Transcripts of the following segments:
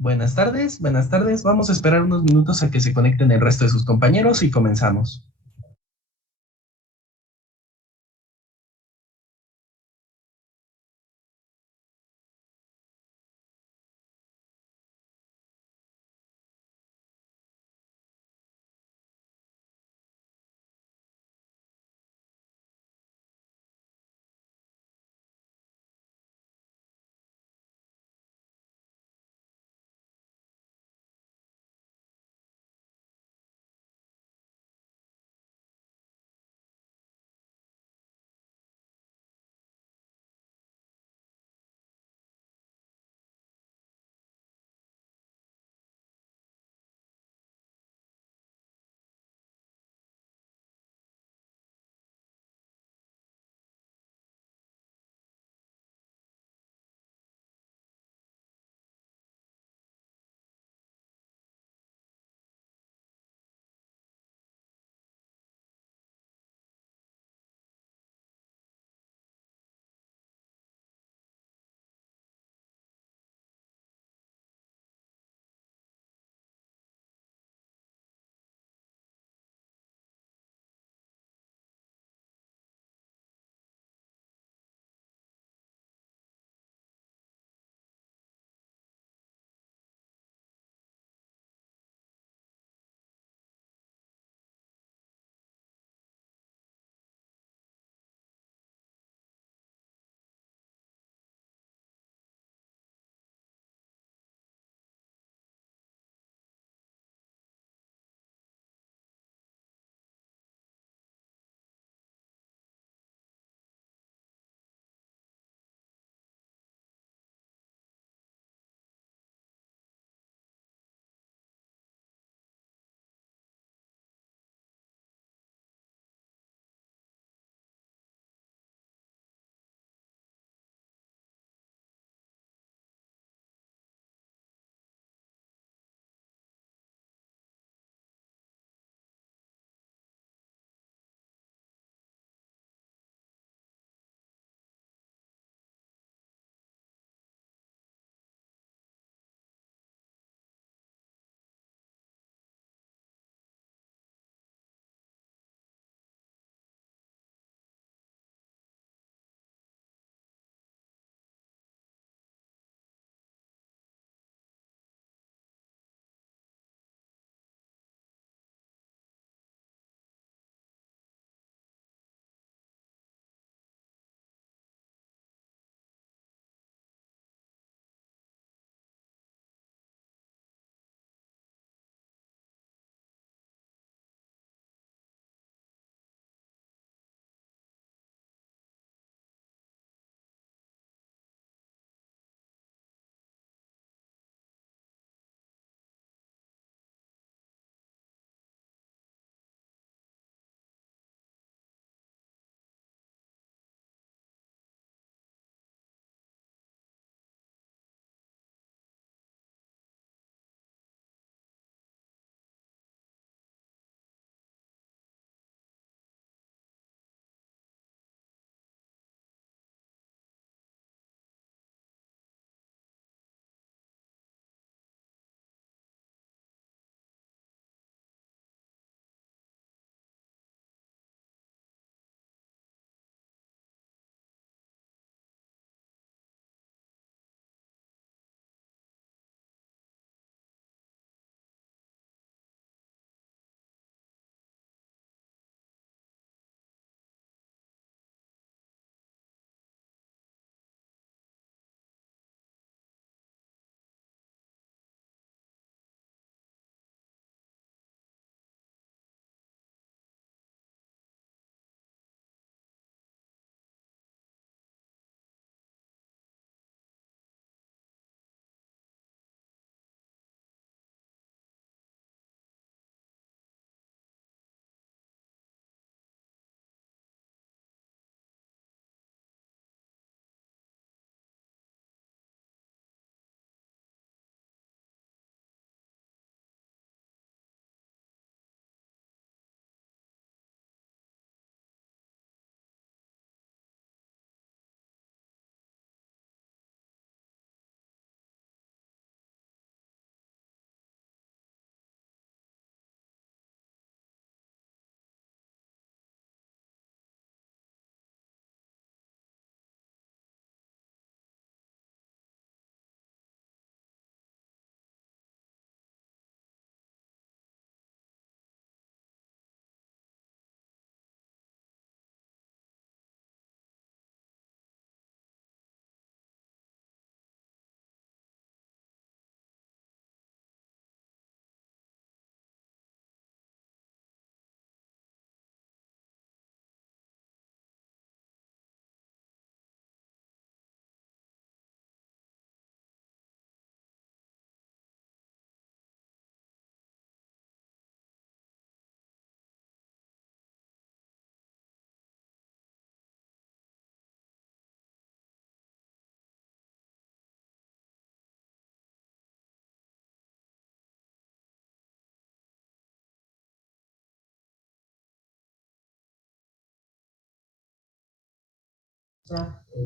Buenas tardes, buenas tardes. Vamos a esperar unos minutos a que se conecten el resto de sus compañeros y comenzamos.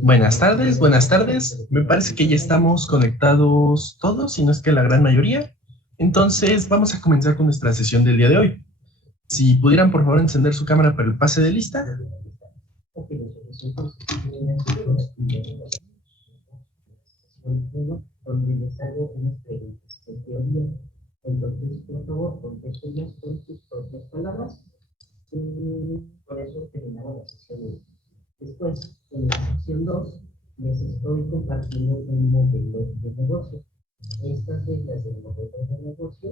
Buenas tardes, buenas tardes. Me parece que ya estamos conectados todos, si no es que la gran mayoría. Entonces, vamos a comenzar con nuestra sesión del día de hoy. Si pudieran, por favor, encender su cámara para el pase de lista. Donde les hago unas preguntas de teoría. Entonces, por favor, contéstelas con sus propias palabras. Por eso terminamos la sesión 1. Después, en la sección 2, les estoy compartiendo un modelo de negocio. Estas reglas del modelo de negocio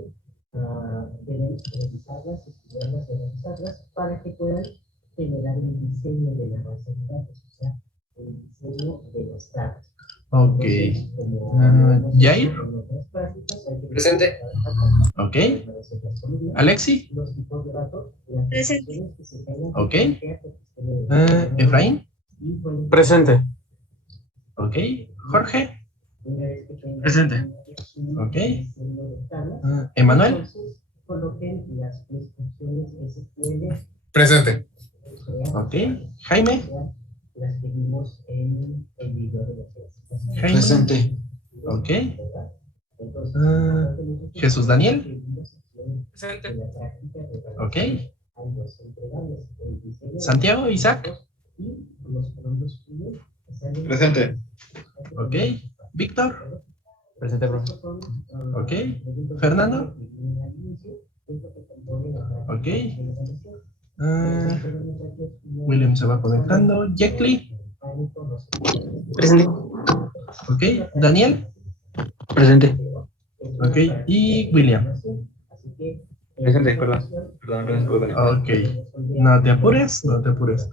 deben revisarlas, estudiarlas y revisarlas para que puedan generar el diseño de la base de datos, o sea, el diseño de las tablas. Ok. Jair. Presente. Ok. Alexi. Presente. Ok. Efraín. Presente. Ok. Jorge. Presente. Ok. Emanuel. Presente. Ok. Jaime. Jaime. Presente. Ok. Jesús Daniel. Presente. Ok. Santiago Isaac. Presente. Ok. Víctor. Presente, profe. Ok. Fernando. Ok. William se va conectando. Jackley. Presente. Ok. Daniel. Presente. Ok. Y William. Presente, perdón. Ok. No te apures, no te apures.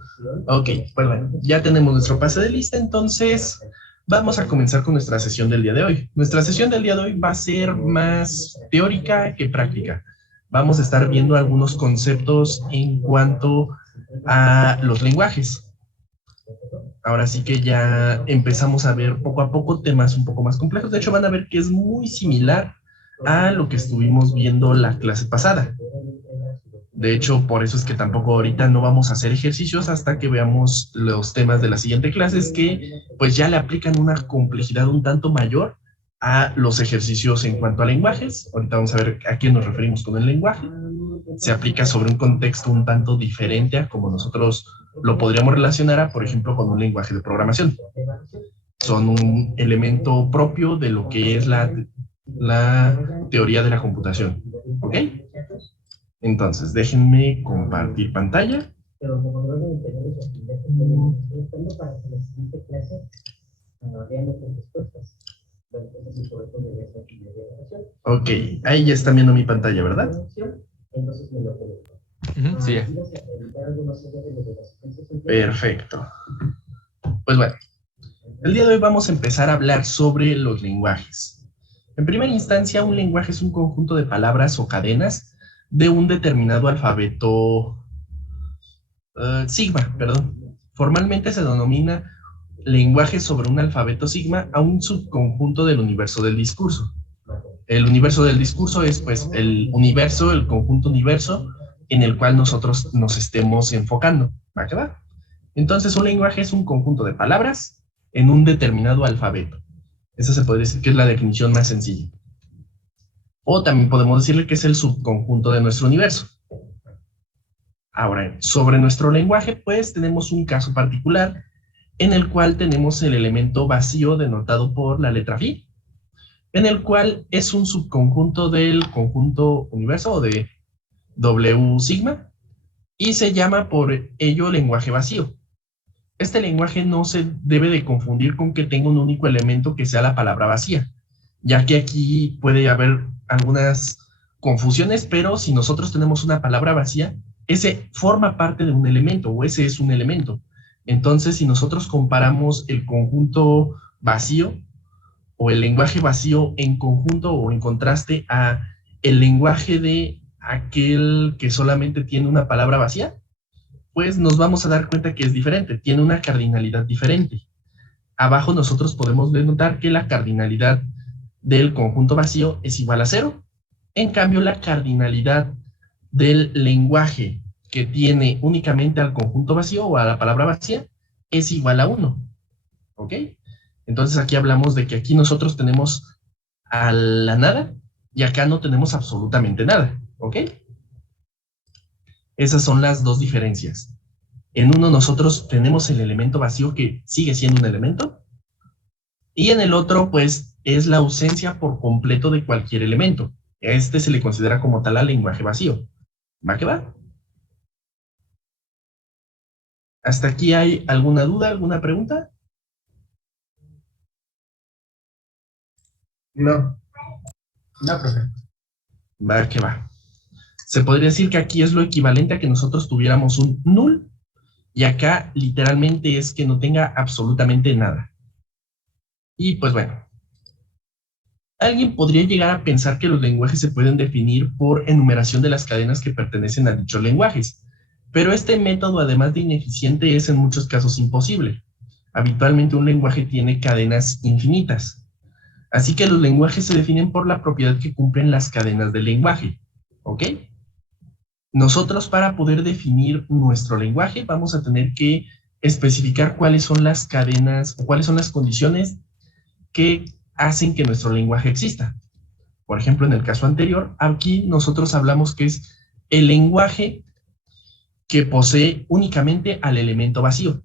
Ok, pues bueno, ya tenemos nuestro pase de lista, entonces vamos a comenzar con nuestra sesión del día de hoy. Nuestra sesión del día de hoy va a ser más teórica que práctica. Vamos a estar viendo algunos conceptos en cuanto a los lenguajes. Ahora sí que ya empezamos a ver poco a poco temas un poco más complejos. De hecho, van a ver que es muy similar a lo que estuvimos viendo la clase pasada. De hecho, por eso es que tampoco ahorita no vamos a hacer ejercicios hasta que veamos los temas de la siguiente clase, que pues ya le aplican una complejidad un tanto mayor a los ejercicios en cuanto a lenguajes. Ahorita vamos a ver a qué nos referimos con el lenguaje. Se aplica sobre un contexto un tanto diferente a como nosotros lo podríamos relacionar a, por ejemplo, con un lenguaje de programación. Son un elemento propio de lo que es la teoría de la computación. ¿Ok? Entonces, déjenme compartir pantalla. Ok, ahí ya están viendo mi pantalla, ¿verdad? Sí, ya. Perfecto. Pues bueno, el día de hoy vamos a empezar a hablar sobre los lenguajes. En primera instancia, un lenguaje es un conjunto de palabras o cadenas de un determinado alfabeto sigma, perdón. Formalmente se denomina lenguaje sobre un alfabeto sigma a un subconjunto del universo del discurso. El universo del discurso es pues el universo, el conjunto universo en el cual nosotros nos estemos enfocando. ¿Va a quedar? Entonces un lenguaje es un conjunto de palabras en un determinado alfabeto. Esa se puede decir que es la definición más sencilla. O también podemos decirle que es el subconjunto de nuestro universo. Ahora, sobre nuestro lenguaje, pues tenemos un caso particular en el cual tenemos el elemento vacío denotado por la letra phi, en el cual es un subconjunto del conjunto universo o de W sigma, y se llama por ello lenguaje vacío. Este lenguaje no se debe de confundir con que tenga un único elemento que sea la palabra vacía, ya que aquí puede haber algunas confusiones, pero si nosotros tenemos una palabra vacía, ese forma parte de un elemento o ese es un elemento. Entonces, si nosotros comparamos el conjunto vacío o el lenguaje vacío en conjunto o en contraste a el lenguaje de aquel que solamente tiene una palabra vacía, pues nos vamos a dar cuenta que es diferente, tiene una cardinalidad diferente. Abajo nosotros podemos denotar que la cardinalidad del conjunto vacío es igual a 0. En cambio, la cardinalidad del lenguaje que tiene únicamente al conjunto vacío o a la palabra vacía es igual a 1. ¿Ok? Entonces aquí hablamos de que aquí nosotros tenemos a la nada y acá no tenemos absolutamente nada. ¿Ok? Esas son las dos diferencias. En uno nosotros tenemos el elemento vacío que sigue siendo un elemento y en el otro pues es la ausencia por completo de cualquier elemento. Este se le considera como tal al lenguaje vacío. ¿Va que va? ¿Hasta aquí hay alguna duda, alguna pregunta? No. No, profe. Va que va. Se podría decir que aquí es lo equivalente a que nosotros tuviéramos un null y acá literalmente es que no tenga absolutamente nada. Y pues bueno, alguien podría llegar a pensar que los lenguajes se pueden definir por enumeración de las cadenas que pertenecen a dichos lenguajes, pero este método, además de ineficiente, es en muchos casos imposible. Habitualmente un lenguaje tiene cadenas infinitas, así que los lenguajes se definen por la propiedad que cumplen las cadenas del lenguaje, ¿ok? Nosotros para poder definir nuestro lenguaje vamos a tener que especificar cuáles son las cadenas o cuáles son las condiciones que hacen que nuestro lenguaje exista. Por ejemplo, en el caso anterior, aquí nosotros hablamos que es el lenguaje que posee únicamente al elemento vacío.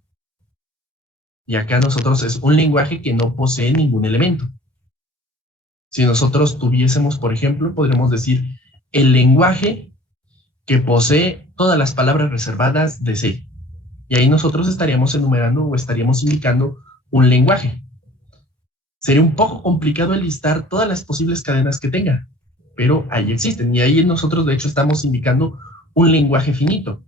Y acá nosotros es un lenguaje que no posee ningún elemento. Si nosotros tuviésemos, por ejemplo, podríamos decir el lenguaje que posee todas las palabras reservadas de C. Y ahí nosotros estaríamos enumerando o estaríamos indicando un lenguaje. Sería un poco complicado el listar todas las posibles cadenas que tenga, pero ahí existen. Y ahí nosotros, de hecho, estamos indicando un lenguaje finito.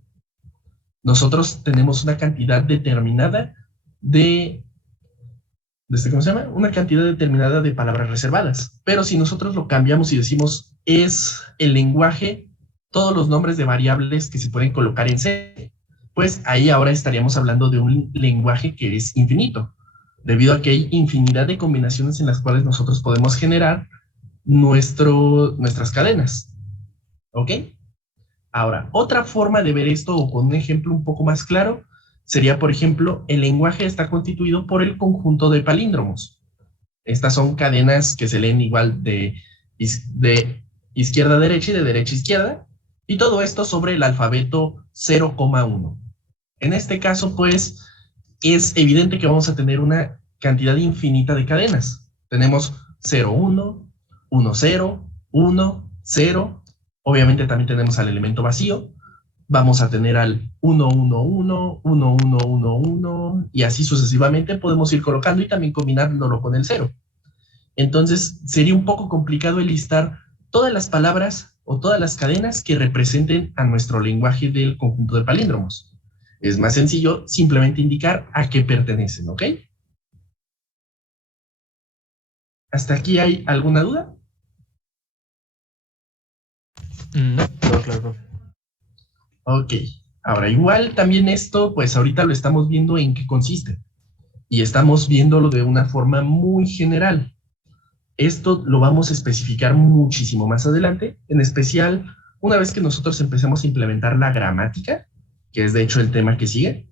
Nosotros tenemos una cantidad determinada ¿cómo se llama? Una cantidad determinada de palabras reservadas. Pero si nosotros lo cambiamos y decimos es el lenguaje, todos los nombres de variables que se pueden colocar en C, pues ahí ahora estaríamos hablando de un lenguaje que es infinito, debido a que hay infinidad de combinaciones en las cuales nosotros podemos generar nuestras cadenas. ¿Ok? Ahora, otra forma de ver esto, o con un ejemplo un poco más claro, sería, por ejemplo, el lenguaje está constituido por el conjunto de palíndromos. Estas son cadenas que se leen igual de izquierda a derecha y de derecha a izquierda, y todo esto sobre el alfabeto 0,1. En este caso, pues, es evidente que vamos a tener una cantidad infinita de cadenas. Tenemos 0,1, 1,0, 1, 0. Obviamente también tenemos al elemento vacío. Vamos a tener al 111, 1111 y así sucesivamente podemos ir colocando y también combinándolo con el 0. Entonces sería un poco complicado el listar todas las palabras o todas las cadenas que representen a nuestro lenguaje del conjunto de palíndromos. Es más sencillo simplemente indicar a qué pertenecen, ¿ok? ¿Hasta aquí hay alguna duda? No, todo claro, profe. Ok, ahora igual también esto, pues ahorita lo estamos viendo en qué consiste. Y estamos viéndolo de una forma muy general. Esto lo vamos a especificar muchísimo más adelante, en especial una vez que nosotros empecemos a implementar la gramática, que es de hecho el tema que sigue,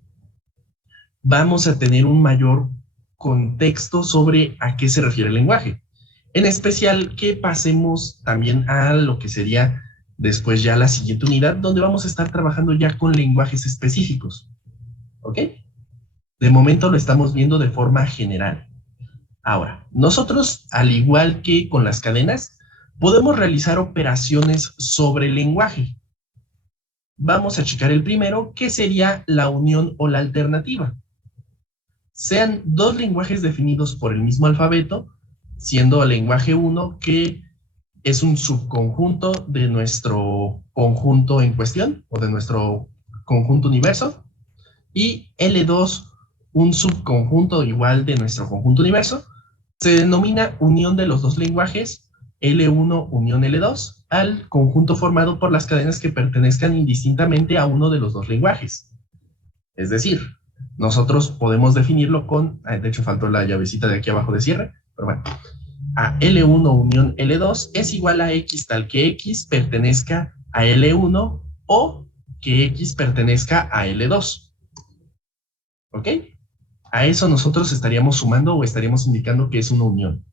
vamos a tener un mayor contexto sobre a qué se refiere el lenguaje. En especial que pasemos también a lo que sería después ya la siguiente unidad, donde vamos a estar trabajando ya con lenguajes específicos. ¿Ok? De momento lo estamos viendo de forma general. Ahora, nosotros, al igual que con las cadenas, podemos realizar operaciones sobre el lenguaje. Vamos a checar el primero, que sería la unión o la alternativa. Sean dos lenguajes definidos por el mismo alfabeto, siendo el lenguaje 1 que es un subconjunto de nuestro conjunto en cuestión, o de nuestro conjunto universo, y L2, un subconjunto igual de nuestro conjunto universo. Se denomina unión de los dos lenguajes, L1 unión L2, al conjunto formado por las cadenas que pertenezcan indistintamente a uno de los dos lenguajes. Es decir, nosotros podemos definirlo con, de hecho faltó la llavecita de aquí abajo de cierre, pero bueno, a L1 unión L2 es igual a X tal que X pertenezca a L1 o que X pertenezca a L2. ¿Ok? A eso nosotros estaríamos sumando o estaríamos indicando que es una unión.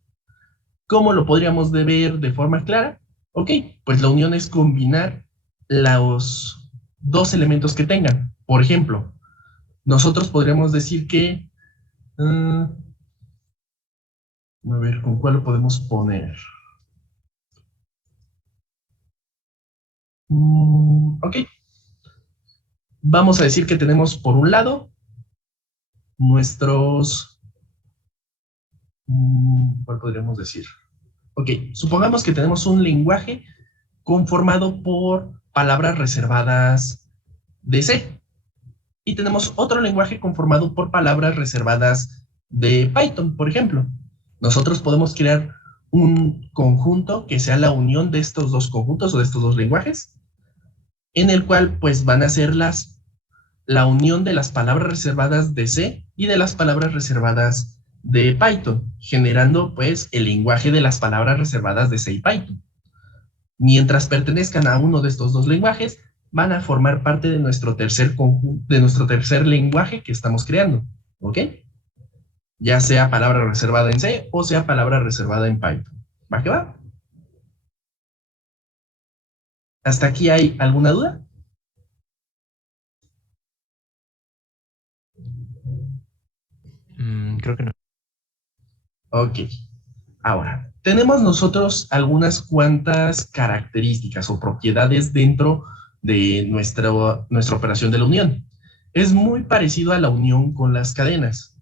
¿Cómo lo podríamos ver de forma clara? Ok, pues la unión es combinar los dos elementos que tengan. Por ejemplo, nosotros podríamos decir que... a ver, ¿con cuál lo podemos poner? Ok. Vamos a decir que tenemos por un lado nuestros... ¿cuál podríamos decir? Ok, supongamos que tenemos un lenguaje conformado por palabras reservadas de C. Y tenemos otro lenguaje conformado por palabras reservadas de Python, por ejemplo. Nosotros podemos crear un conjunto que sea la unión de estos dos conjuntos o de estos dos lenguajes, en el cual pues van a ser la unión de las palabras reservadas de C y de las palabras reservadas de Python, generando pues el lenguaje de las palabras reservadas de C y Python. Mientras pertenezcan a uno de estos dos lenguajes, van a formar parte de nuestro tercer conjunto, de nuestro tercer lenguaje que estamos creando, ¿ok? Ya sea palabra reservada en C o sea palabra reservada en Python. ¿Va que va? ¿Hasta aquí hay alguna duda? Creo que no. Ok. Ahora, tenemos nosotros algunas cuantas características o propiedades dentro de nuestra operación de la unión. Es muy parecido a la unión con las cadenas.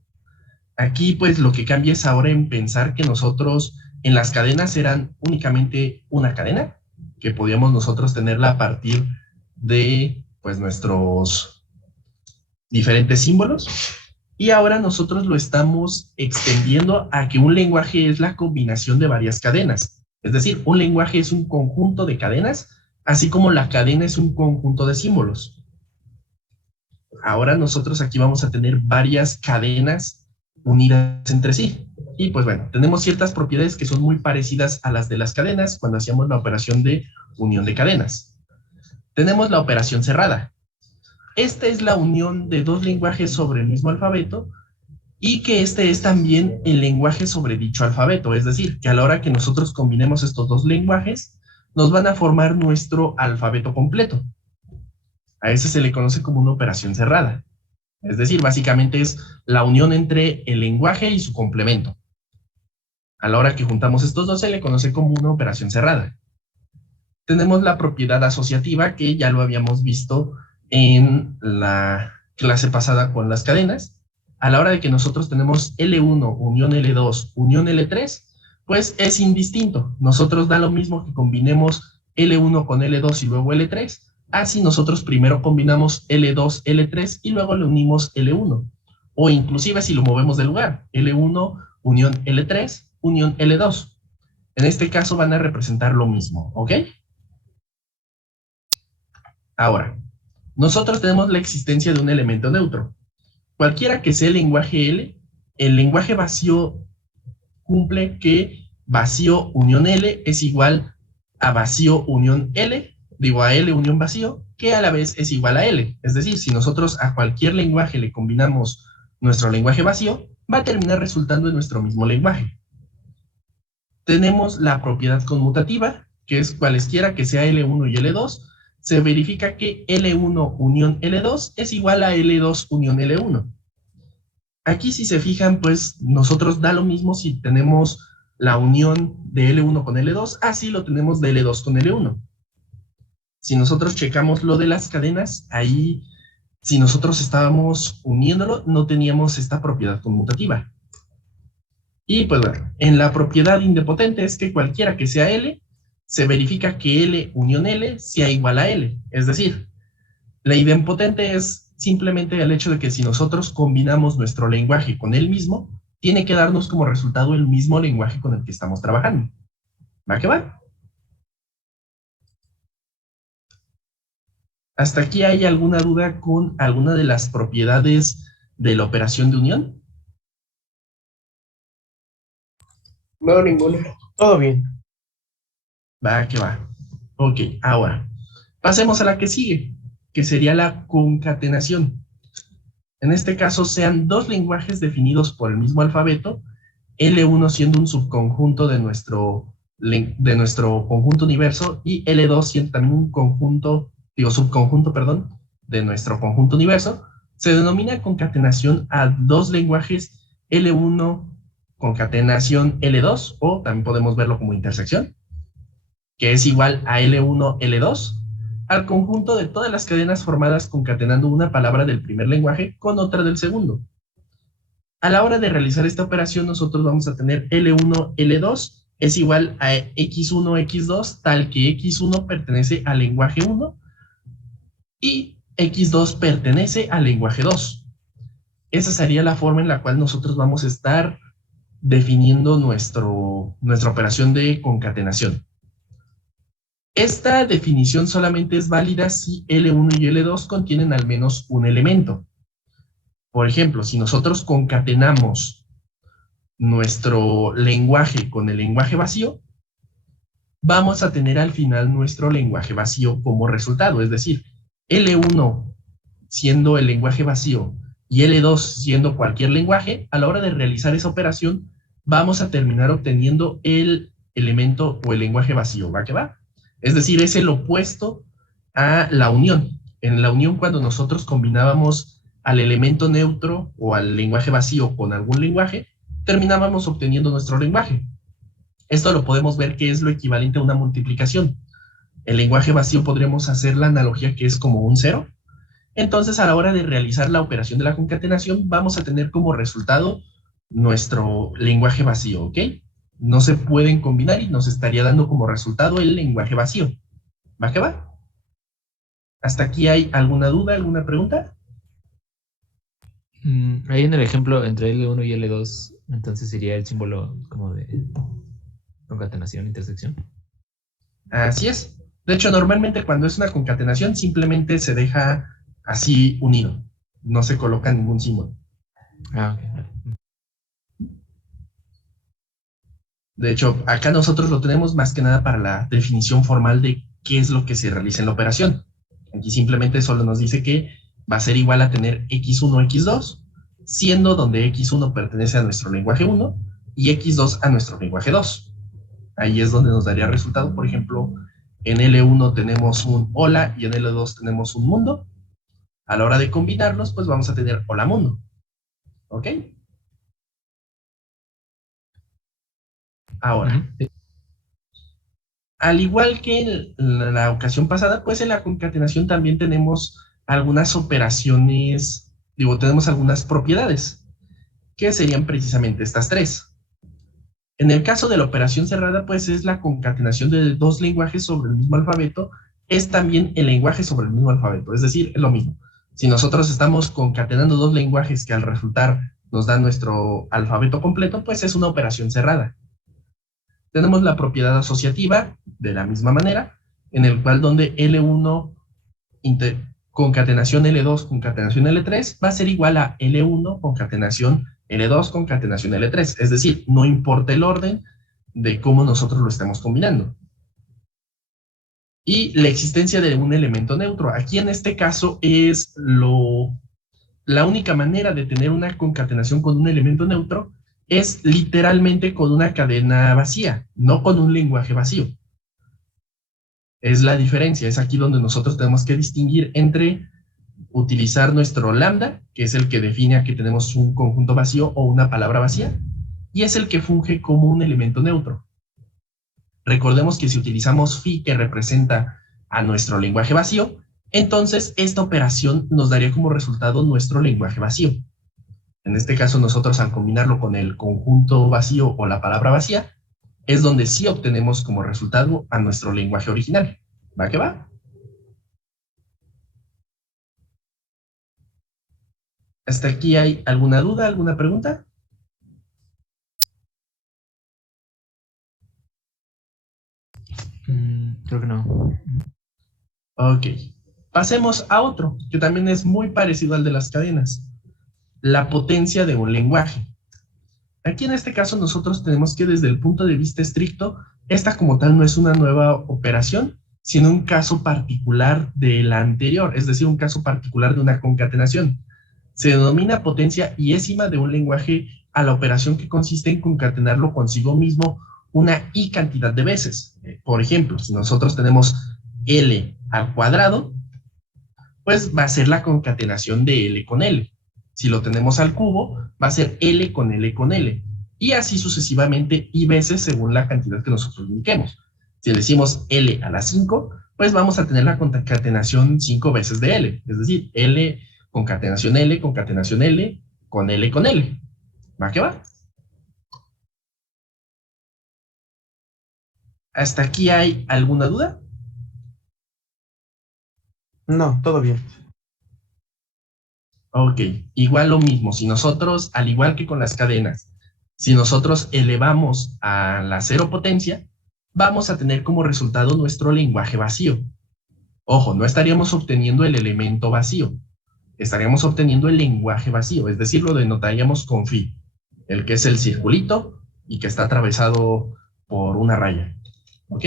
Aquí pues lo que cambia es ahora en pensar que nosotros en las cadenas eran únicamente una cadena, que podíamos nosotros tenerla a partir de pues nuestros diferentes símbolos, y ahora nosotros lo estamos extendiendo a que un lenguaje es la combinación de varias cadenas. Es decir, un lenguaje es un conjunto de cadenas, así como la cadena es un conjunto de símbolos. Ahora nosotros aquí vamos a tener varias cadenas unidas entre sí. Y pues bueno, tenemos ciertas propiedades que son muy parecidas a las de las cadenas cuando hacíamos la operación de unión de cadenas. Tenemos la operación cerrada. Esta es la unión de dos lenguajes sobre el mismo alfabeto y que este es también el lenguaje sobre dicho alfabeto. Es decir, que a la hora que nosotros combinemos estos dos lenguajes, nos van a formar nuestro alfabeto completo. A ese se le conoce como una operación cerrada. Es decir, básicamente es la unión entre el lenguaje y su complemento. A la hora que juntamos estos dos se le conoce como una operación cerrada. Tenemos la propiedad asociativa, que ya lo habíamos visto en la clase pasada con las cadenas. A la hora de que nosotros tenemos L1, unión L2, unión L3, pues es indistinto. Nosotros da lo mismo que combinemos L1 con L2 y luego L3, así nosotros primero combinamos L2, L3 y luego le unimos L1. O inclusive si lo movemos de lugar, L1, unión L3, unión L2. En este caso van a representar lo mismo, ¿ok? Ahora, nosotros tenemos la existencia de un elemento neutro. Cualquiera que sea el lenguaje L, el lenguaje vacío cumple que vacío unión L es igual a vacío unión L, digo a L unión vacío, que a la vez es igual a L. Es decir, si nosotros a cualquier lenguaje le combinamos nuestro lenguaje vacío, va a terminar resultando en nuestro mismo lenguaje. Tenemos la propiedad conmutativa, que es cualesquiera que sea L1 y L2, se verifica que L1 unión L2 es igual a L2 unión L1. Aquí si se fijan, pues nosotros da lo mismo si tenemos la unión de L1 con L2, así lo tenemos de L2 con L1. Si nosotros checamos lo de las cadenas, ahí si nosotros estábamos uniéndolo, no teníamos esta propiedad conmutativa. Y pues bueno, en la propiedad indepotente es que cualquiera que sea L, se verifica que L unión L sea igual a L. Es decir, la idempotente es simplemente el hecho de que si nosotros combinamos nuestro lenguaje con el mismo, tiene que darnos como resultado el mismo lenguaje con el que estamos trabajando. ¿Va que va? ¿Hasta aquí hay alguna duda con alguna de las propiedades de la operación de unión? No, ninguno. Todo bien. Va que va. Ok, ahora, pasemos a la que sigue, que sería la concatenación. en este caso sean dos lenguajes definidos por el mismo alfabeto, L1 siendo un subconjunto de nuestro conjunto universo y L2 siendo también un subconjunto, perdón, de nuestro conjunto universo, se denomina concatenación a dos lenguajes L1 concatenación L2, o también podemos verlo como intersección, que es igual a L1, L2, al conjunto de todas las cadenas formadas concatenando una palabra del primer lenguaje con otra del segundo. A la hora de realizar esta operación, nosotros vamos a tener L1, L2 es igual a X1, X2, tal que X1 pertenece al lenguaje 1 y X2 pertenece al lenguaje 2. Esa sería la forma en la cual nosotros vamos a estar definiendo nuestra operación de concatenación. Esta definición solamente es válida si L1 y L2 contienen al menos un elemento. Por ejemplo, si nosotros concatenamos nuestro lenguaje con el lenguaje vacío, vamos a tener al final nuestro lenguaje vacío como resultado. Es decir, L1 siendo el lenguaje vacío y L2 siendo cualquier lenguaje, a la hora de realizar esa operación, vamos a terminar obteniendo el elemento o el lenguaje vacío. ¿Va que va? Es decir, es el opuesto a la unión. En la unión, cuando nosotros combinábamos al elemento neutro o al lenguaje vacío con algún lenguaje, terminábamos obteniendo nuestro lenguaje. Esto lo podemos ver que es lo equivalente a una multiplicación. El lenguaje vacío podríamos hacer la analogía que es como un cero. Entonces, a la hora de realizar la operación de la concatenación, vamos a tener como resultado nuestro lenguaje vacío, ¿ok? No se pueden combinar y nos estaría dando como resultado el lenguaje vacío. ¿Va que va? ¿Hasta aquí hay alguna duda, alguna pregunta? Ahí en el ejemplo entre L1 y L2, entonces sería el símbolo como de concatenación, intersección. Así es. De hecho, normalmente cuando es una concatenación simplemente se deja así unido. No se coloca ningún símbolo. Ah, ok. Vale. De hecho, acá nosotros lo tenemos más que nada para la definición formal de qué es lo que se realiza en la operación. Aquí simplemente solo nos dice que va a ser igual a tener X1, X2, siendo donde X1 pertenece a nuestro lenguaje 1 y X2 a nuestro lenguaje 2. Ahí es donde nos daría resultado. Por ejemplo, en L1 tenemos un hola y en L2 tenemos un mundo. A la hora de combinarlos, pues vamos a tener hola mundo. ¿Ok? Ahora, al igual que en la ocasión pasada, pues en la concatenación también tenemos algunas operaciones, tenemos algunas propiedades, que serían precisamente estas tres. En el caso de la operación cerrada, pues es la concatenación de dos lenguajes sobre el mismo alfabeto, es también el lenguaje sobre el mismo alfabeto, es decir, es lo mismo. Si nosotros estamos concatenando dos lenguajes que al resultar nos dan nuestro alfabeto completo, pues es una operación cerrada. Tenemos la propiedad asociativa, de la misma manera, en el cual donde L1 concatenación L2 concatenación L3 va a ser igual a L1 concatenación L2 concatenación L3. Es decir, no importa el orden de cómo nosotros lo estemos combinando. Y la existencia de un elemento neutro. Aquí en este caso es la única manera de tener una concatenación con un elemento neutro es literalmente con una cadena vacía, no con un lenguaje vacío. Es la diferencia, es aquí donde nosotros tenemos que distinguir entre utilizar nuestro lambda, que es el que define que tenemos un conjunto vacío o una palabra vacía, y es el que funge como un elemento neutro. Recordemos que si utilizamos phi, que representa a nuestro lenguaje vacío, entonces esta operación nos daría como resultado nuestro lenguaje vacío. En este caso, nosotros al combinarlo con el conjunto vacío o la palabra vacía, es donde sí obtenemos como resultado a nuestro lenguaje original. ¿Va que va? ¿Hasta aquí hay alguna duda, alguna pregunta? Creo que no. Ok. Pasemos a otro, que también es muy parecido al de las cadenas. La potencia de un lenguaje. Aquí en este caso nosotros tenemos que desde el punto de vista estricto, esta como tal no es una nueva operación, sino un caso particular de la anterior, es decir, un caso particular de una concatenación. Se denomina potencia iésima de un lenguaje a la operación que consiste en concatenarlo consigo mismo una i cantidad de veces. Por ejemplo, si nosotros tenemos L al cuadrado, pues va a ser la concatenación de L con L. Si lo tenemos al cubo, va a ser L con L con L. Y así sucesivamente i veces según la cantidad que nosotros indiquemos. Si le decimos L a la 5, pues vamos a tener la concatenación 5 veces de L. Es decir, L, concatenación L con L con L. ¿Va que va? ¿Hasta aquí hay alguna duda? No, todo bien. Ok, igual lo mismo. Si nosotros, al igual que con las cadenas, si nosotros elevamos a la cero potencia, vamos a tener como resultado nuestro lenguaje vacío. Ojo, no estaríamos obteniendo el elemento vacío, estaríamos obteniendo el lenguaje vacío, es decir, lo denotaríamos con phi, el que es el circulito y que está atravesado por una raya. ¿Ok?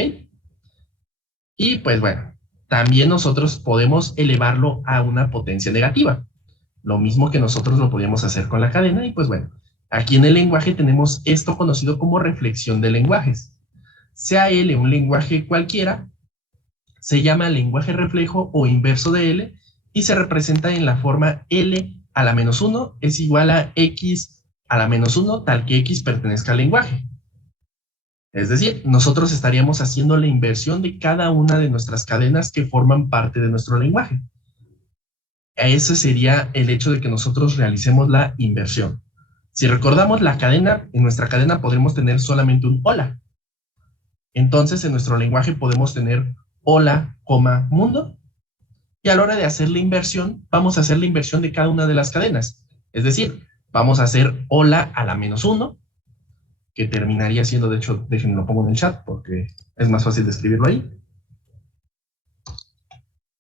Y pues bueno, también nosotros podemos elevarlo a una potencia negativa, lo mismo que nosotros lo podíamos hacer con la cadena. Y pues bueno, aquí en el lenguaje tenemos esto conocido como reflexión de lenguajes. Sea L un lenguaje cualquiera, se llama lenguaje reflejo o inverso de L y se representa en la forma L a la menos 1 es igual a X a la menos 1 tal que X pertenezca al lenguaje. Es decir, nosotros estaríamos haciendo la inversión de cada una de nuestras cadenas que forman parte de nuestro lenguaje. Ese sería el hecho de que nosotros realicemos la inversión. Si recordamos la cadena, en nuestra cadena podremos tener solamente un hola. Entonces, en nuestro lenguaje podemos tener hola, mundo. Y a la hora de hacer la inversión, vamos a hacer la inversión de cada una de las cadenas. Es decir, vamos a hacer hola a la menos 1, que terminaría siendo, de hecho, déjenme lo pongo en el chat porque es más fácil de escribirlo ahí.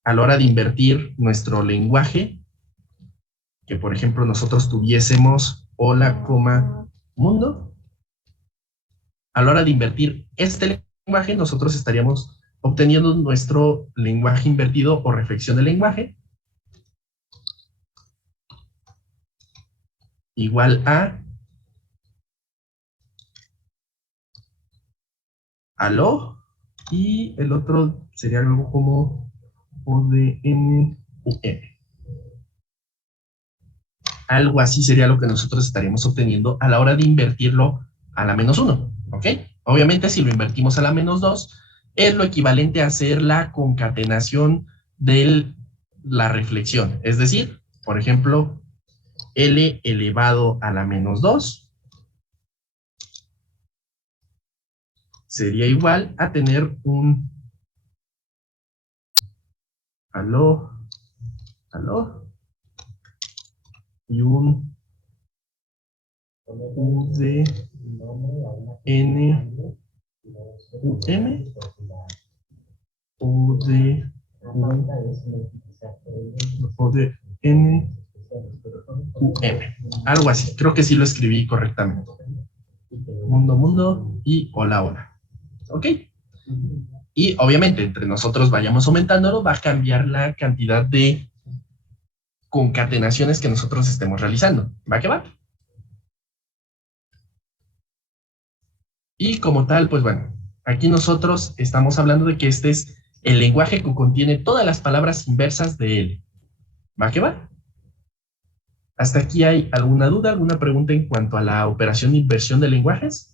A la hora de invertir nuestro lenguaje, que por ejemplo nosotros tuviésemos hola, mundo, a la hora de invertir este lenguaje, nosotros estaríamos obteniendo nuestro lenguaje invertido o reflexión del lenguaje igual a aló, y el otro sería algo como ODNUM. Algo así sería lo que nosotros estaríamos obteniendo a la hora de invertirlo a la menos 1, ¿ok? Obviamente si lo invertimos a la menos 2, es lo equivalente a hacer la concatenación de la reflexión. Es decir, por ejemplo, L elevado a la menos 2 sería igual a tener un aló, y un UDNUM algo así. Creo que sí lo escribí correctamente. Mundo y hola. ¿Ok? Y obviamente entre nosotros vayamos aumentándolo, va a cambiar la cantidad de concatenaciones que nosotros estemos realizando. ¿Va que va? Y como tal, pues bueno, aquí nosotros estamos hablando de que este es el lenguaje que contiene todas las palabras inversas de L. ¿Va que va? ¿Hasta aquí hay alguna duda, alguna pregunta en cuanto a la operación de inversión de lenguajes?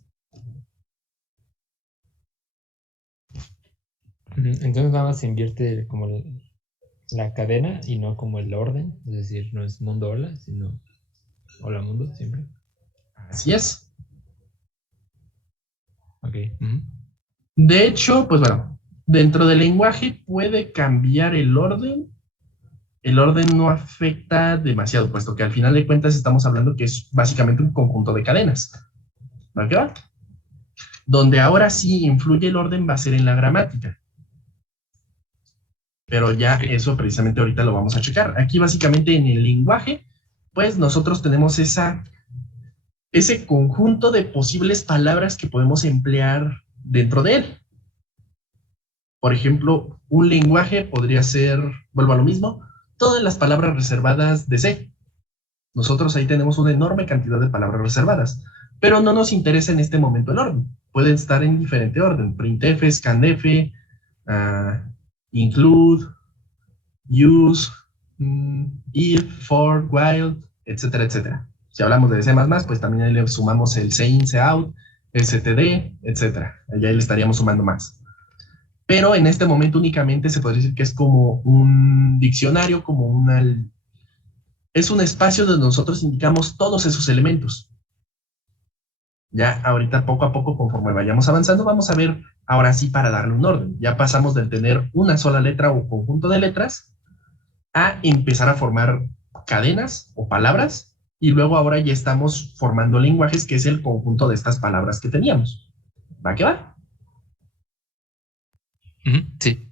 Entonces nada más se invierte como la cadena y no como el orden, es decir, no es mundo hola, sino hola mundo siempre. Así es. Ok. De hecho, pues bueno, dentro del lenguaje puede cambiar el orden. El orden no afecta demasiado, puesto que al final de cuentas estamos hablando que es básicamente un conjunto de cadenas. ¿Va? Donde ahora sí influye el orden va a ser en la gramática. Pero ya eso precisamente ahorita lo vamos a checar. Aquí básicamente en el lenguaje, pues nosotros tenemos ese conjunto de posibles palabras que podemos emplear dentro de él. Por ejemplo, un lenguaje podría ser, vuelvo a lo mismo, todas las palabras reservadas de C. Nosotros ahí tenemos una enorme cantidad de palabras reservadas, pero no nos interesa en este momento el orden. Pueden estar en diferente orden. Printf, scanf, include, use, if, for, while, etcétera, etcétera. Si hablamos de C++, pues también ahí le sumamos el cin, cout, std, etcétera. Allá le estaríamos sumando más. Pero en este momento únicamente se podría decir que es como un diccionario, es un espacio donde nosotros indicamos todos esos elementos. Ya ahorita poco a poco, conforme vayamos avanzando, vamos a ver ahora sí para darle un orden. Ya pasamos del tener una sola letra o conjunto de letras a empezar a formar cadenas o palabras, y luego ahora ya estamos formando lenguajes, que es el conjunto de estas palabras que teníamos. ¿Va que va? Sí.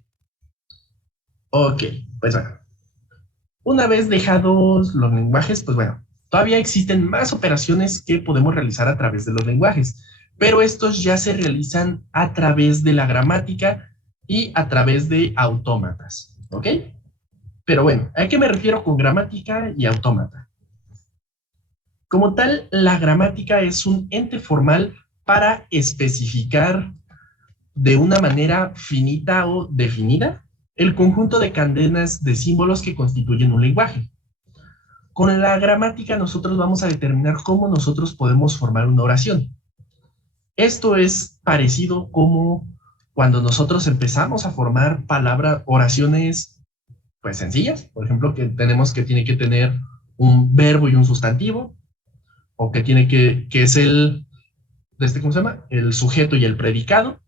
Ok, pues bueno. Una vez dejados los lenguajes, pues bueno, todavía existen más operaciones que podemos realizar a través de los lenguajes, pero estos ya se realizan a través de la gramática y a través de autómatas, ¿ok? Pero bueno, ¿a qué me refiero con gramática y autómata? Como tal, la gramática es un ente formal para especificar de una manera finita o definida el conjunto de cadenas de símbolos que constituyen un lenguaje. Con la gramática nosotros vamos a determinar cómo nosotros podemos formar una oración. Esto es parecido como cuando nosotros empezamos a formar oraciones pues sencillas, por ejemplo, que tiene que tener un verbo y un sustantivo, o que es ¿cómo se llama? El sujeto y el predicado,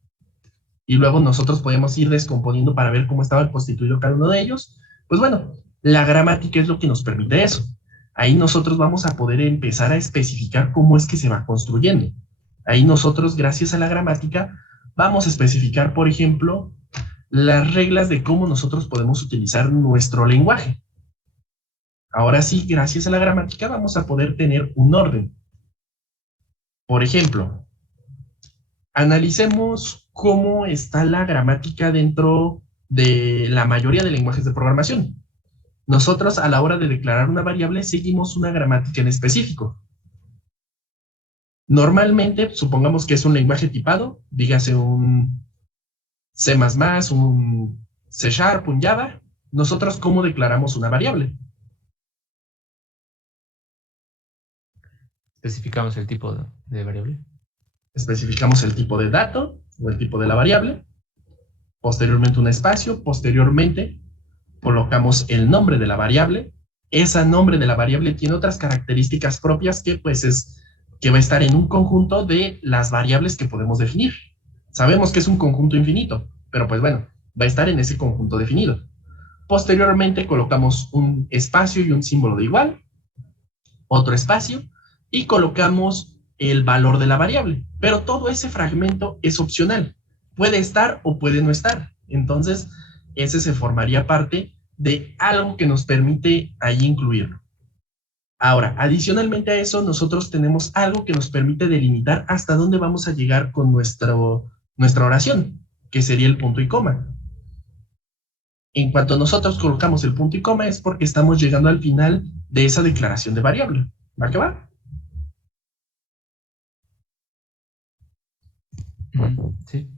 y luego nosotros podemos ir descomponiendo para ver cómo estaba constituido cada uno de ellos. Pues bueno, la gramática es lo que nos permite eso. Ahí nosotros vamos a poder empezar a especificar cómo es que se va construyendo. Ahí nosotros, gracias a la gramática, vamos a especificar, por ejemplo, las reglas de cómo nosotros podemos utilizar nuestro lenguaje. Ahora sí, gracias a la gramática vamos a poder tener un orden. Por ejemplo, analicemos cómo está la gramática dentro de la mayoría de lenguajes de programación. Nosotros, a la hora de declarar una variable, seguimos una gramática en específico. Normalmente, supongamos que es un lenguaje tipado, dígase un C++, un C#, un Java. Nosotros, ¿cómo declaramos una variable? Especificamos el tipo de variable. Especificamos el tipo de dato o el tipo de la variable. Posteriormente un espacio. Posteriormente colocamos el nombre de la variable. Ese nombre de la variable tiene otras características propias que va a estar en un conjunto de las variables que podemos definir. Sabemos que es un conjunto infinito, pero pues bueno, va a estar en ese conjunto definido. Posteriormente colocamos un espacio y un símbolo de igual, otro espacio, y colocamos el valor de la variable. Pero todo ese fragmento es opcional. Puede estar o puede no estar. Entonces, ese se formaría parte de algo que nos permite ahí incluirlo. Ahora, adicionalmente a eso, nosotros tenemos algo que nos permite delimitar hasta dónde vamos a llegar con nuestra oración, que sería el punto y coma. En cuanto nosotros colocamos el punto y coma es porque estamos llegando al final de esa declaración de variable. ¿Va que va? Sí.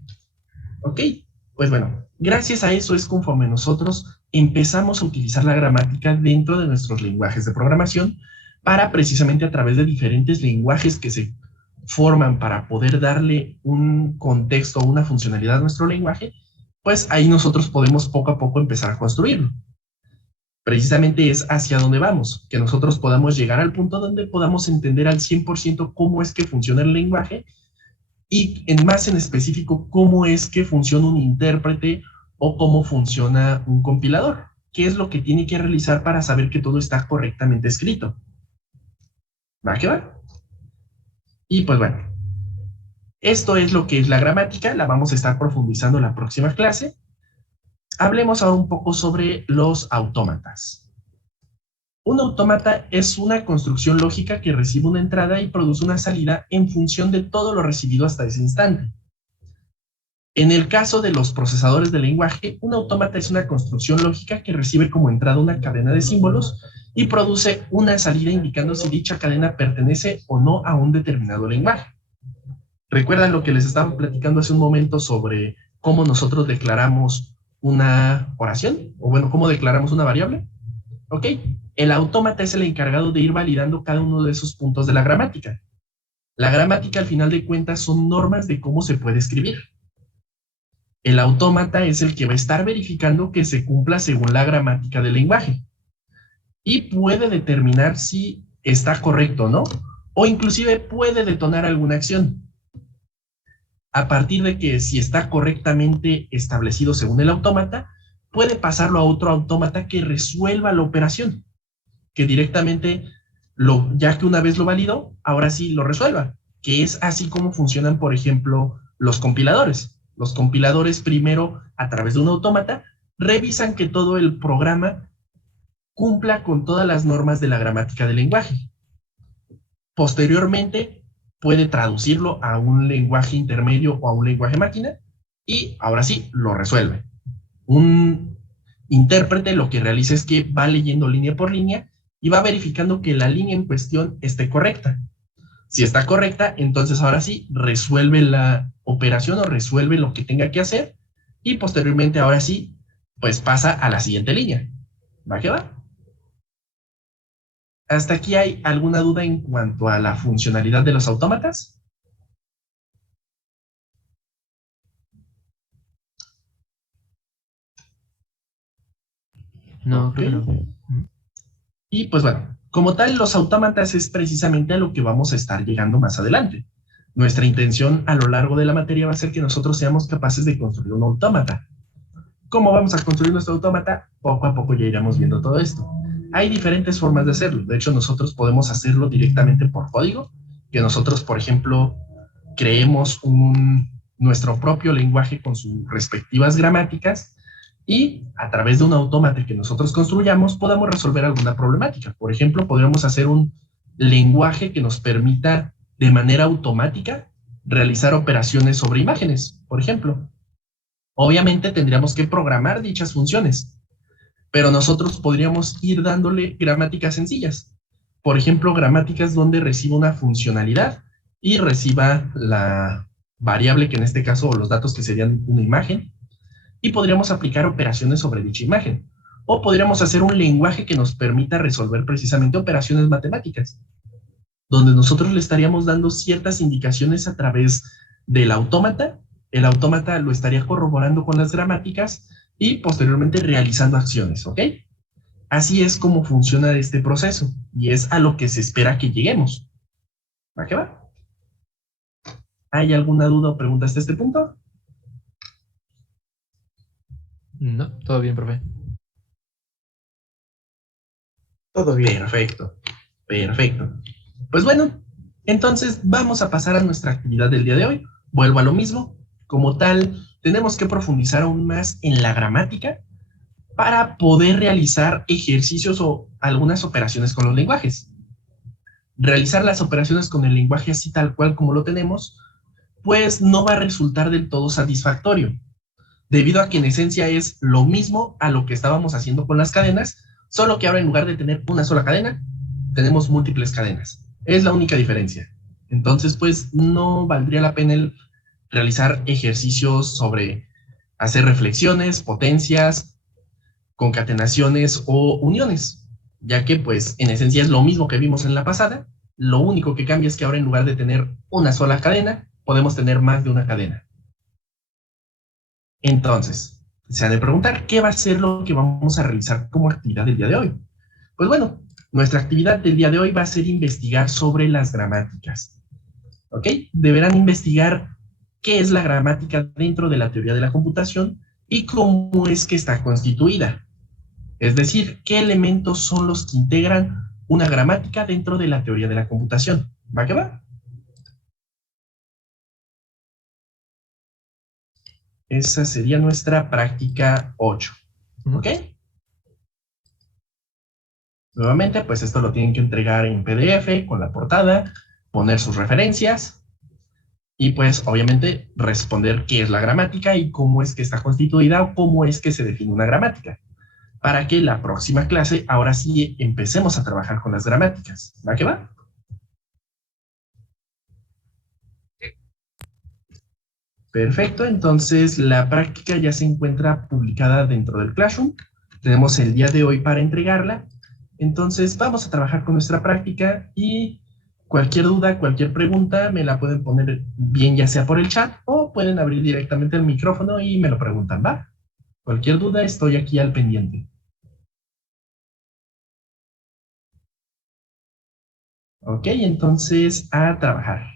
Ok, pues bueno, gracias a eso es conforme nosotros empezamos a utilizar la gramática dentro de nuestros lenguajes de programación para precisamente a través de diferentes lenguajes que se forman para poder darle un contexto o una funcionalidad a nuestro lenguaje, pues ahí nosotros podemos poco a poco empezar a construirlo. Precisamente es hacia donde vamos, que nosotros podamos llegar al punto donde podamos entender al 100% cómo es que funciona el lenguaje y más en específico cómo es que funciona un intérprete o cómo funciona un compilador. ¿Qué es lo que tiene que realizar para saber que todo está correctamente escrito? ¿Va que va? Y pues bueno, esto es lo que es la gramática, la vamos a estar profundizando en la próxima clase. Hablemos ahora un poco sobre los autómatas. Un autómata es una construcción lógica que recibe una entrada y produce una salida en función de todo lo recibido hasta ese instante. En el caso de los procesadores de lenguaje, un autómata es una construcción lógica que recibe como entrada una cadena de símbolos y produce una salida indicando si dicha cadena pertenece o no a un determinado lenguaje. ¿Recuerdan lo que les estaba platicando hace un momento sobre cómo nosotros declaramos una oración? O bueno, cómo declaramos una variable. ¿Ok? El autómata es el encargado de ir validando cada uno de esos puntos de la gramática. La gramática, al final de cuentas, son normas de cómo se puede escribir. El autómata es el que va a estar verificando que se cumpla según la gramática del lenguaje. Y puede determinar si está correcto o no, o inclusive puede detonar alguna acción. A partir de que si está correctamente establecido según el autómata, puede pasarlo a otro autómata que resuelva la operación, que directamente, ya que una vez lo validó, ahora sí lo resuelva, que es así como funcionan, por ejemplo, los compiladores. Los compiladores primero, a través de un autómata, revisan que todo el programa cumpla con todas las normas de la gramática del lenguaje. Posteriormente, puede traducirlo a un lenguaje intermedio o a un lenguaje máquina y ahora sí lo resuelve. Un intérprete lo que realiza es que va leyendo línea por línea y va verificando que la línea en cuestión esté correcta. Si está correcta, entonces ahora sí resuelve la operación o resuelve lo que tenga que hacer y posteriormente ahora sí pues pasa a la siguiente línea. ¿Va que va? ¿Hasta aquí hay alguna duda en cuanto a la funcionalidad de los autómatas? No, Ok. creo que no. Y pues bueno, como tal, los autómatas es precisamente a lo que vamos a estar llegando más adelante. Nuestra intención a lo largo de la materia va a ser que nosotros seamos capaces de construir un autómata. ¿Cómo vamos a construir nuestro autómata? Poco a poco ya iremos viendo todo esto. Hay diferentes formas de hacerlo. De hecho, nosotros podemos hacerlo directamente por código, que nosotros, por ejemplo, creemos nuestro propio lenguaje con sus respectivas gramáticas y a través de un autómata que nosotros construyamos podamos resolver alguna problemática. Por ejemplo, podríamos hacer un lenguaje que nos permita de manera automática realizar operaciones sobre imágenes, por ejemplo. Obviamente tendríamos que programar dichas funciones, pero nosotros podríamos ir dándole gramáticas sencillas. Por ejemplo, gramáticas donde reciba una funcionalidad y reciba la variable que en este caso, o los datos que serían una imagen, y podríamos aplicar operaciones sobre dicha imagen. O podríamos hacer un lenguaje que nos permita resolver precisamente operaciones matemáticas, donde nosotros le estaríamos dando ciertas indicaciones a través del autómata. El autómata lo estaría corroborando con las gramáticas y posteriormente realizando acciones, ¿ok? Así es como funciona este proceso y es a lo que se espera que lleguemos. ¿Va que va? ¿Hay alguna duda o pregunta hasta este punto? No, todo bien, profe. Todo bien. Perfecto, perfecto. Pues bueno, entonces vamos a pasar a nuestra actividad del día de hoy. Vuelvo a lo mismo. Como tal, tenemos que profundizar aún más en la gramática para poder realizar ejercicios o algunas operaciones con los lenguajes. Realizar las operaciones con el lenguaje así tal cual como lo tenemos, pues no va a resultar del todo satisfactorio, debido a que en esencia es lo mismo a lo que estábamos haciendo con las cadenas, solo que ahora en lugar de tener una sola cadena, tenemos múltiples cadenas. Es la única diferencia. Entonces, pues no valdría la pena el realizar ejercicios sobre hacer reflexiones, potencias, concatenaciones o uniones, ya que pues en esencia es lo mismo que vimos en la pasada. Lo único que cambia es que ahora en lugar de tener una sola cadena, podemos tener más de una cadena. Entonces, se han de preguntar, ¿qué va a ser lo que vamos a realizar como actividad del día de hoy? Pues bueno, nuestra actividad del día de hoy va a ser investigar sobre las gramáticas. ¿Ok? Deberán investigar qué es la gramática dentro de la teoría de la computación y cómo es que está constituida. Es decir, qué elementos son los que integran una gramática dentro de la teoría de la computación. ¿Va que va? Esa sería nuestra práctica 8. ¿Ok? Nuevamente, pues esto lo tienen que entregar en PDF con la portada, poner sus referencias y pues obviamente responder qué es la gramática y cómo es que está constituida o cómo es que se define una gramática. para que la próxima clase, ahora sí, empecemos a trabajar con las gramáticas. ¿Va que va? Perfecto, entonces la práctica ya se encuentra publicada dentro del Classroom. Tenemos el día de hoy para entregarla. Entonces vamos a trabajar con nuestra práctica y cualquier duda, cualquier pregunta me la pueden poner bien ya sea por el chat o pueden abrir directamente el micrófono y me lo preguntan, ¿va? Cualquier duda estoy aquí al pendiente. Ok, entonces a trabajar.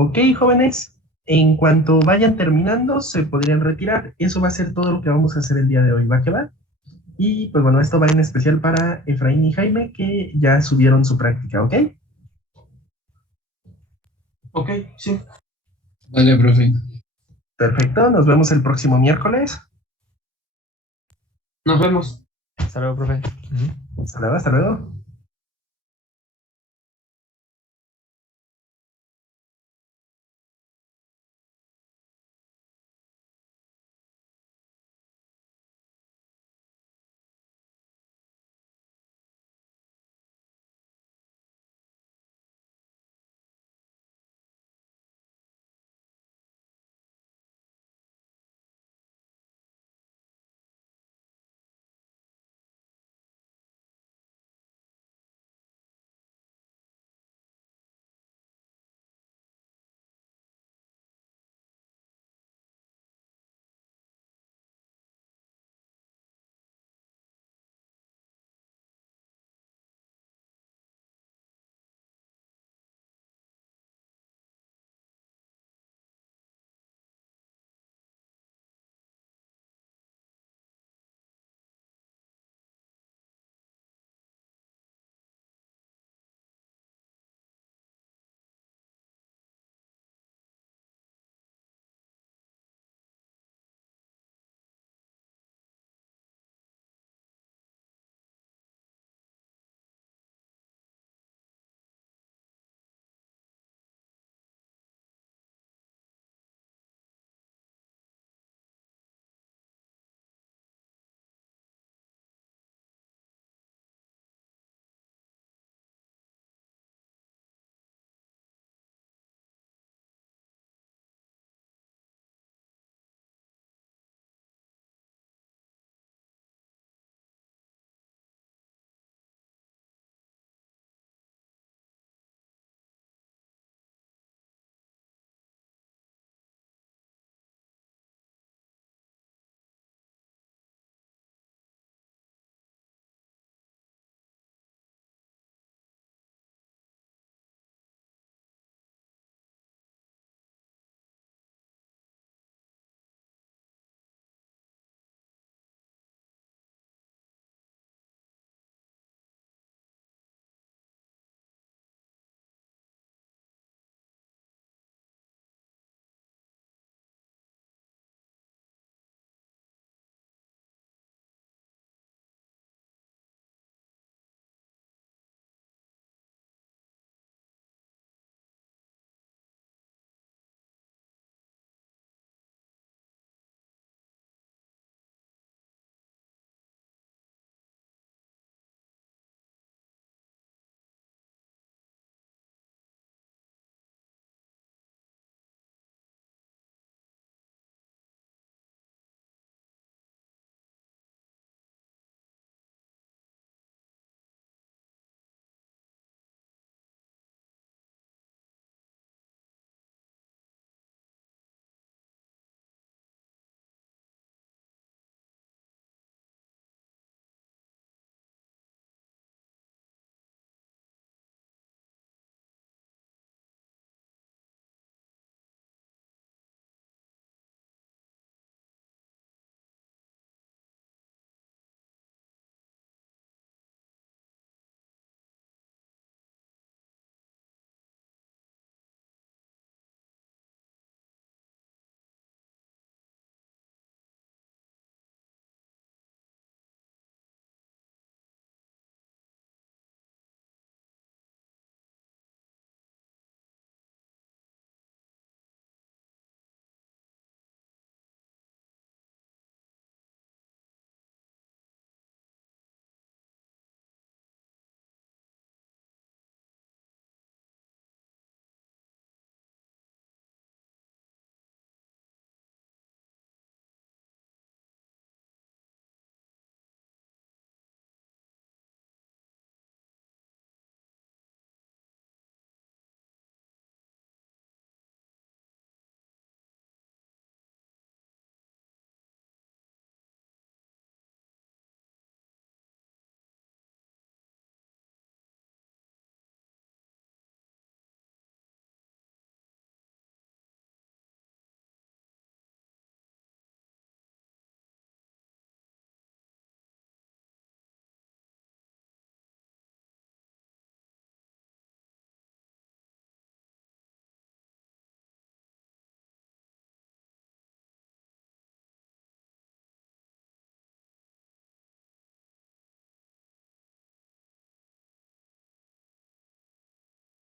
Ok, jóvenes, en cuanto vayan terminando, se podrían retirar. Eso va a ser todo lo que vamos a hacer el día de hoy. ¿Va que va? Y pues bueno, esto va en especial para Efraín y Jaime, que ya subieron su práctica, ¿ok? Ok, sí. Vale, profe. Perfecto, nos vemos el próximo miércoles. Nos vemos. Hasta luego, profe. Ujú. Hasta luego, hasta luego.